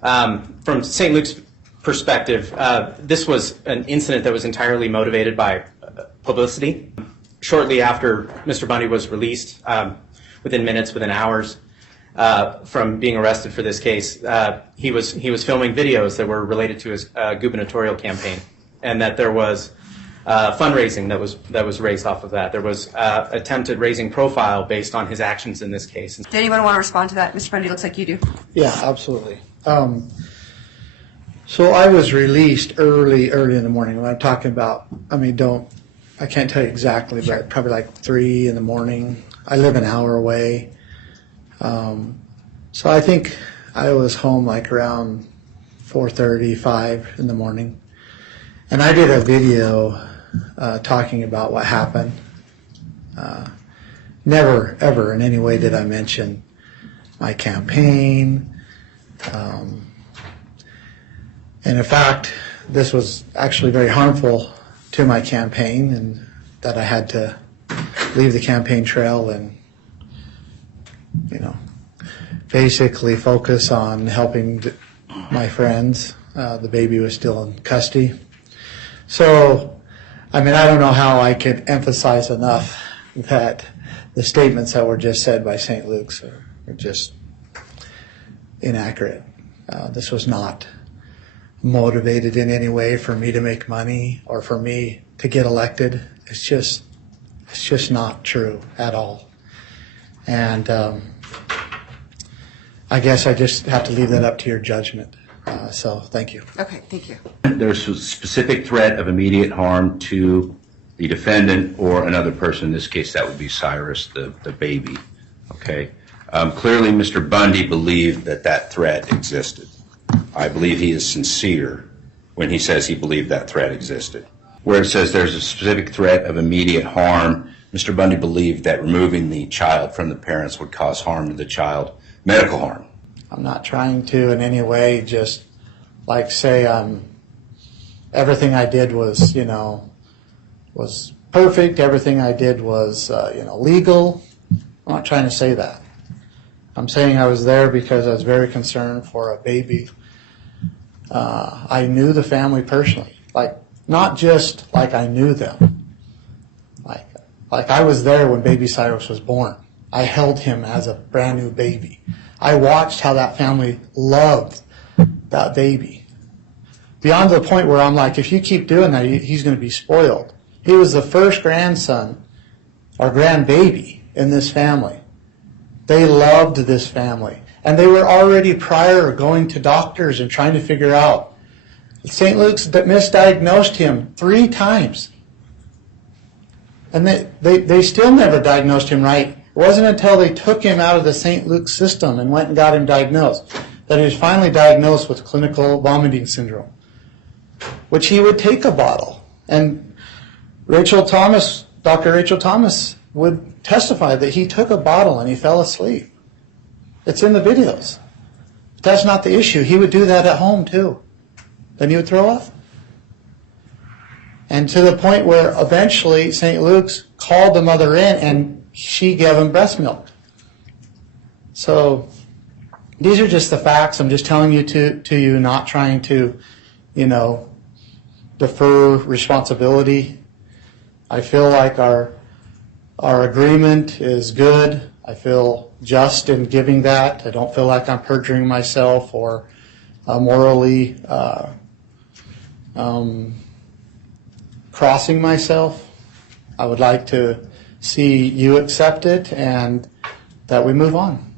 From St. Luke's perspective, this was an incident that was entirely motivated by publicity. Shortly after Mr. Bundy was released, within minutes, within hours, from being arrested for this case, he was filming videos that were related to his gubernatorial campaign, and that there was fundraising that was raised off of that. There was attempted raising profile based on his actions in this case. Did anyone want to respond to that? Mr. Bundy, looks like you do. Yeah, absolutely. So I was released early in the morning. When I'm talking about, I can't tell you exactly, but probably like 3 in the morning. I live an hour away. So I think I was home like around 4:30, 5 in the morning. And I did a video talking about what happened. Never, ever in any way did I mention my campaign. And in fact, this was actually very harmful to my campaign, and that I had to leave the campaign trail and, basically focus on helping my friends. The baby was still in custody. So, I don't know how I could emphasize enough that the statements that were just said by St. Luke's are just inaccurate. This was not motivated in any way for me to make money or for me to get elected. It's just not true at all. And I guess I just have to leave that up to your judgment. So thank you. Okay, thank you. There's a specific threat of immediate harm to the defendant or another person. In this case, that would be Cyrus, the baby. Okay. Clearly, Mr. Bundy believed that threat existed. I believe he is sincere when he says he believed that threat existed. Where it says there's a specific threat of immediate harm, Mr. Bundy believed that removing the child from the parents would cause harm to the child, medical harm. I'm not trying to in any way just say everything I did was, was perfect. Everything I did was, legal. I'm not trying to say that. I'm saying I was there because I was very concerned for a baby. I knew the family personally, not just like I knew them. Like I was there when baby Cyrus was born. I held him as a brand new baby. I watched how that family loved that baby. Beyond the point where I'm like, if you keep doing that, he's going to be spoiled. He was the first grandson or grandbaby in this family. They loved this family. And they were already prior going to doctors and trying to figure out. St. Luke's misdiagnosed him 3 times. And they still never diagnosed him right. It wasn't until they took him out of the St. Luke's system and went and got him diagnosed that he was finally diagnosed with clinical vomiting syndrome, which he would take a bottle. And Dr. Rachel Thomas would testify that he took a bottle and he fell asleep. It's in the videos. But that's not the issue. He would do that at home too. Then he would throw up. And to the point where eventually St. Luke's called the mother in and she gave him breast milk. So these are just the facts. I'm just telling you to you, not trying to, defer responsibility. I feel like our agreement is good. I feel just in giving that. I don't feel like I'm perjuring myself or morally crossing myself. I would like to see you accept it and that we move on.